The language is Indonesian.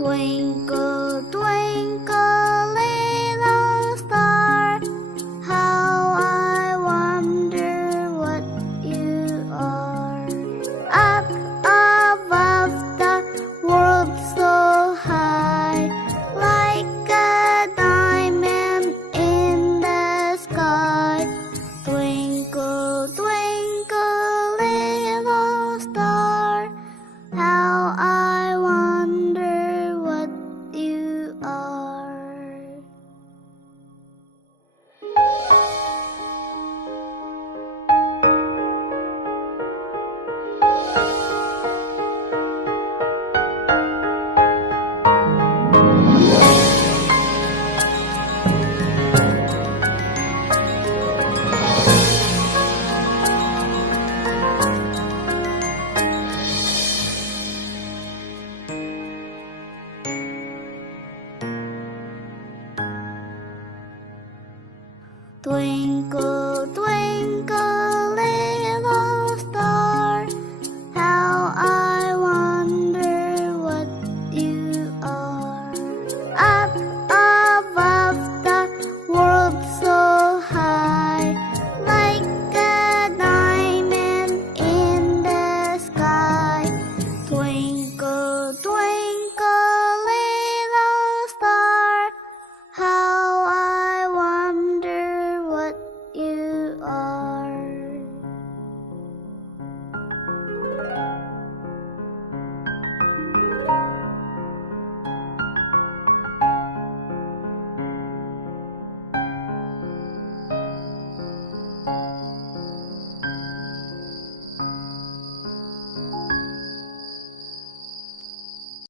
Twinkle, twinkle, little star, how I wonder what you are. Up above the world so high, like a diamond in the sky. Twinkle, twinkle, little star, how I wonder what you are. Twinkle,